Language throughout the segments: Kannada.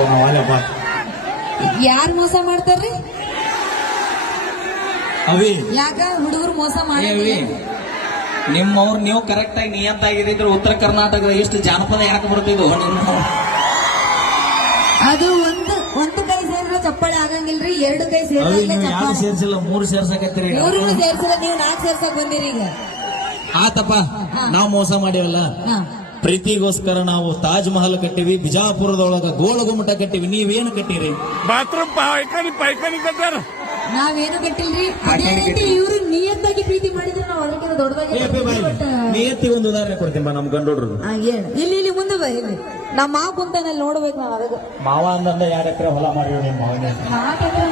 ಅಲ್ಲಪ್ಪ ಯಾರ್ ಮೋಸ ಮಾಡ್ತಾರ್ರಿ? ಅವಿ. ಯಾಕ ಹುಡುಗರು ಮೋಸ ಮಾಡಿ ನಿಮ್ಮವ್ರು ನೀವು ಕರೆಕ್ಟ್ ಆಗಿ ನಿಯತ್ತಾಗಿದ್ರೆ ಉತ್ತರ ಕರ್ನಾಟಕದ ಎಷ್ಟು ಜಾನಪದ ಯಾಕೆ ಬರ್ತಿದ್ವು ಅದು ಒಂದು ಒಂದು ಕೈ ಸೇರಿದ್ರೆ ಚಪ್ಪಾಳೆ ಆಗಂಗಿಲ್ರಿ ಎರಡು ಕೈ ಸೇರಿದ್ರೆ ನೀವು ಯಾರು ಸೇರ್ಸಿಲ್ಲ? ಮೂರು ಸೇರ್ಸಕತ್ತೀರಿ ಮೂರು ಸೇರ್ಸಿಲ್ಲ ನೀವು ನಾಲ್ಕು ಸೇರ್ಸಕ್ ಬಂದಿರಿ ಈಗ. ಆತಪ್ಪ ನಾವು ಮೋಸ ಮಾಡಿವಲ್ಲ. ಪ್ರೀತಿಗೋಸ್ಕರ ನಾವು ತಾಜ್ ಮಹಲ್ ಕಟ್ಟಿವಿ ಬಿಜಾಪುರದೊಳಗ ಗುಮ್ಮಟ ಕಟ್ಟಿವಿ. ನೀವೇನು ಕಟ್ಟಿರಿ? ಬಾತ್ರೂಮ್ ಪೈಖಾನಿ ಪೈಖಾನಿ ಕಟ್ಟಾರ ನಾವೇನು ಕಟ್ಟಿಲ್ರಿ? ಅದೇ ರೀತಿ ಇವರು ನಿಯತ್ತಾಗಿ ಪ್ರೀತಿ ಮಾಡಿದ್ರೆ ನಾವು ಅದಕ್ಕಿಂತ ದೊಡ್ಡದಾಗಿ ನಿಯತ್ತಿಗೆ ಒಂದು ಉದಾಹರಣೆ ಕೊಡ್ತೀನಿ ಬಾ ನಮ್ ಗಂಡೋಡ್ರದು ಹಾ, ಇಲ್ಲಿ ಇಲ್ಲಿ ಮುಂದೆ ಬಾ ಇಲ್ಲಿ. ನಮ್ಮ ಮಾವ ಕುಂತಾನಲ್ಲಿ ನೋಡ್ಬೇಕು ನಾವು ಅದಕ್ಕೆ. ಮಾವ ಅಂದಂದ ಎರಡು ಎಕರೆ ಹೊಲ ಮಾಡಿವಿ ನಿಮ್ಮ ಮಾವನೇ? ನಾಲ್ಕು ಎಕರೆ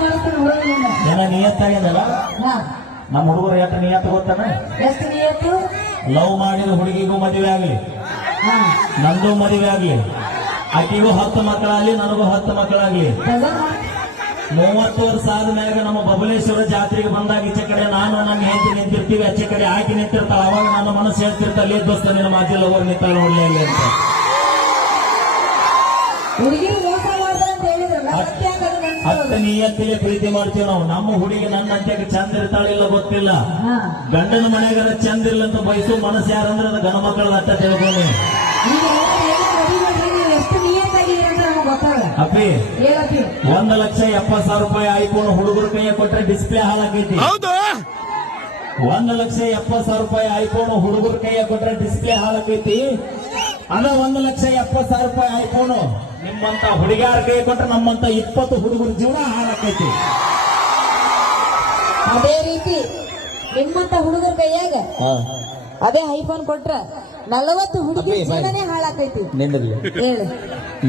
ಹಾ. ನಮ್ಮ ಹುಡುಗರು ಎಷ್ಟು ನಿಯತ್ತು ಗೊತ್ತಾನ? ಎಷ್ಟು ನಿಯತ್ತು? ಲವ್ ಮಾಡಿದ ಹುಡುಗಿಗೂ ಮದುವೆ ಆಗ್ಲಿ. ನಂದು ಮದುವೆ ಆಗ್ಲಿ. ಆಕಿಗೂ ಹತ್ತು ಮಕ್ಕಳಾಗ್ಲಿ ನನಗೂ ಹತ್ತು ಮಕ್ಕಳಾಗ್ಲಿ. ಮೂವತ್ತು ವರ್ಷ ಆದ್ಮ್ಯಾಗ ನಮ್ಮ ಬಬಲೇಶ್ವರ ಜಾತ್ರೆಗೆ ಬಂದಾಗ ಈಚೆ ಕಡೆ ನಾನು ನನ್ನ ಹೆಂಡತಿ ನಿಂತಿರ್ತೀವಿ ಆಚೆ ಕಡೆ ಆಕಿ ನಿಂತಿರ್ತಾಳ ಅವಾಗ ನನ್ನ ಮನಸ್ಸು ಹೇಳ್ತಿರ್ತಾಳೆ ಅಲ್ಲಿ ದೋಸ್ತ ನಿನ್ನ ಮಾಜಿ ಲವರ್ ನಿಂತಾಳ ಒಳ್ಳೆ ಅಂತ. ಹುಡುಗಿರು ಹತ್ತು ಪ್ರೀತಿ ಮಾಡ್ತೀವಿ ನಾವು. ನಮ್ಮ ಹುಡುಗಿ ನನ್ನ ಅಂತ್ಯಕ್ಕೆ ಚಂದ ಇರ್ತಾಳಿಲ್ಲ ಗೊತ್ತಿಲ್ಲ. ಗಂಡನ ಮನೆಗಾರ ಚಂದ ಇಲ್ಲ ಅಂತ ಬಯಸು ಮನಸ್ಸು ಯಾರಂದ್ರೆ ಅದು ಗಣ ಮಕ್ಕಳ ಅಟ್ಟ ತಿಳ್ಕೊಂಡು. ಅಂತ ಗೊತ್ತಾಗಲ್ಲ. ಅಪ್ಪಿ ಒಂದ್ ಲಕ್ಷ ಎಪ್ಪತ್ ಸಾವಿರ ರೂಪಾಯಿ ಐಫೋನ್ ಹುಡುಗರ ಕೈಯ ಕೊಟ್ರೆ ಡಿಸ್ಪ್ಲೇ ಹಾಳಾಗೈತಿ. ಹೌದು. ಒಂದ್ ಲಕ್ಷ ಎಪ್ಪತ್ ಸಾವಿರ ರೂಪಾಯಿ ಐಫೋನ್ ಹುಡುಗರ ಕೈಯ ಕೊಟ್ರೆ ಡಿಸ್ಪ್ಲೇ ಹಾಳಾಗೈತಿ. ಅದ ಒಂದು ಲಕ್ಷ ಎಪ್ಪತ್ ಸಾವಿರ ರೂಪಾಯಿ ಆಯ್ಕೊಂಡು ನಿಮ್ಮಂತ ಹುಡುಗಿಯಾರ ಕೈ ಕೊಟ್ರೆ ನಮ್ಮಂತ ಇಪ್ಪತ್ತು ಹುಡುಗರ ಜೀವನ ಹಾಳಾಕೈತಿ. ಅದೇ ರೀತಿ ನಿಮ್ಮಂತ ಹುಡುಗರ ಕೈಯಾಗ ಅದೇ ಐಫೋನ್ ಕೊಟ್ರೆ ನಲವತ್ತು. ಜೀವನನೇ ಹಾಳಾಕೈತಿ. ನಿಂದಿರ್ಲಿ. ಹೇಳು.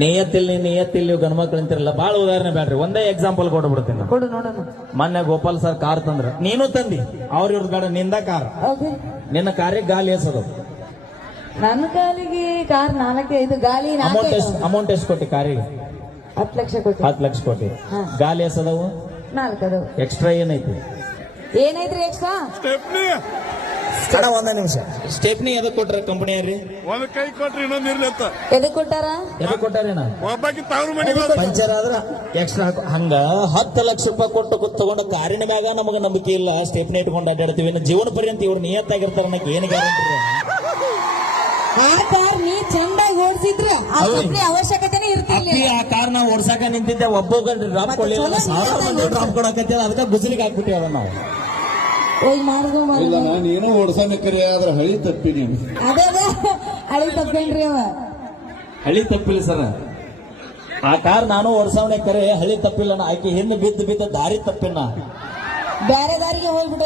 ನೇಯತ್ತಿಲ್ಲಿ ನೇಯತ್ತಿಲ್ಲಿ ಗಂಡ್ಮಕ್ಳು ಅಂತಿರಲ್ಲ ಬಾಳ ಉದಾಹರಣೆ ಬೇಡ್ರಿ ಒಂದೇ ಎಕ್ಸಾಂಪಲ್ ಕೊಟ್ಬಿಡ್ತೀನಿ ಬಿಡ್ತೀನಿ ಕೊಡು ನೋಡೋಣ. ಮೊನ್ನೆ ಗೋಪಾಲ್ ಸರ್ ಕಾರ್ ತಂದ್ರ. ನೀನು ತಂದಿ. ಅವ್ರ ಇವ್ರ ಗಾಡ ನಿಂದ ಕಾರ್. ನಿನ್ನ ಕಾರಿಗೆ ಗಾಲಿ ಎಸದು. ನನ್ನ ಕಾಲಿಗೆ ಕಾರ್ ನಾಲ್ಕು ಐದು ಗಾಲಿ ಅಮೌಂಟ್ ಎಷ್ಟು ಅಮೌಂಟ್ ಎಷ್ಟು ಕೊಟ್ಟಿ ಕಾರಿಗೆ ಹತ್ತು ಲಕ್ಷ ಕೊಟ್ಟು. ಹತ್ತು ಲಕ್ಷ ಕೊಟ್ಟಿ. ಹಾ. ಗಾಲಿ ಎಸದವು ನಾಲ್ಕು ಅದು ಎಕ್ಸ್ಟ್ರಾ ಏನೈತಿ? ಏನೈತ್ರಿ ಎಕ್ಸ್ಟ್ರಾ ಸ್ಟೆಪ್ನಿ ಕಡ ಒಂದ ನಿಮಿಷ. ಸ್ಟೆಪ್ನಿ ಎದಕ್ ಕೊಟ್ರ ಕಂಪನಿಯವ್ರಿ ಒಂದ್ ಕೈ ಕೊಟ್ರಿ ಇನ್ನೊಂದ್ ಅಂತ. ಎದಕ್ ಕೊಟ್ಟಾರ? ಎದಕ್ ಕೊಟ್ಟಾರೇನ? ಒಬ್ಬಾಕಿ ತವ್ರ ಮನೆಗೆ ಹೋದ ಪಂಚರ್ ಆದ್ರ ಎಕ್ಸ್ಟ್ರಾ ಹಂಗ ಹತ್ತು ಲಕ್ಷ ರೂಪಾಯಿ ಕೊಟ್ಟು ತಗೊಂಡ ಕಾರಿನ ಮ್ಯಾಗ ನಮಗ ನಂಬಿಕೆ ಇಲ್ಲ. ಸ್ಟೆಪ್ನಿ ಇಟ್ಕೊಂಡು ಅಡ್ಡಾಡ್ತೀವಿ. ಇನ್ನು ಜೀವನ ಪರ್ಯಂತ ಇವ್ರು ನಿಯತ್ತಾಗಿರ್ತಾರ ಅನ್ನಕ್ಕೆ ಏನು ಗ್ಯಾರಂಟಿ ಆ ಕಾರ್ ನೀ ಚಂದಾಗಿ ಓಡಿಸಿದ್ರೆ ಆ ಹೌದು. ಕಂಪ್ನಿ ಅವಶ್ಯಕತೆನೇ ಅಕ್ಕಿ ಇರ್ತಿರ್ಲಿಲ್ಲ ಆ ಕಾರ್ ನಾವು ಓಡ್ಸಾಕ ನಿಂತಿದ್ದೆ ಒಬ್ಬೊಬ್ಬ ಡ್ರಾಪ್ ಮತ್ತೆ ಕೊಡ್ಲಿಲ್ಲ. ಚಲೋ ಸಾವಿರ ಮಂದಿ ಡ್ರಾಪ್ ಕೊಡಕತ್ತೆ ಅದಕ್ಕೆ ಗುಜಲಿಗೆ ಹಾಕ್ಬಿಟ್ಟಿವಿ ಅದನ್ನ ನಾವು. ಹೋಗಿ ಮಾಡುದು ಇಲ್ಲ ಮಾಡುದು ನಾನು ಏನೋ ಆದ್ರೆ ಹಳಿ ತಪ್ಪಿ ನೀನು. ಅದೇ ಅದೇ ಅಳಿ ತಪ್ಪೇನ್ರಿ ಅವ. ಹಳಿ ತಪ್ಪಿಲ್ಲ ಸರ್. ಆ ಕಾರ್ ನಾನು ಓಡ್ಸವನೆ ಕರೆ ಹಳಿ ತಪ್ಪಿಲ್ಲ ನಾ. ಆಕೆ ಹಿಂದೆ ಬಿದ್ದು ಬಿದ್ದ ದಾರಿ ತಪ್ಪಿನ. ಬ್ಯಾರೆ ದಾರಿಗೆ ಹೋಗ್ಬಿಟ್ಟು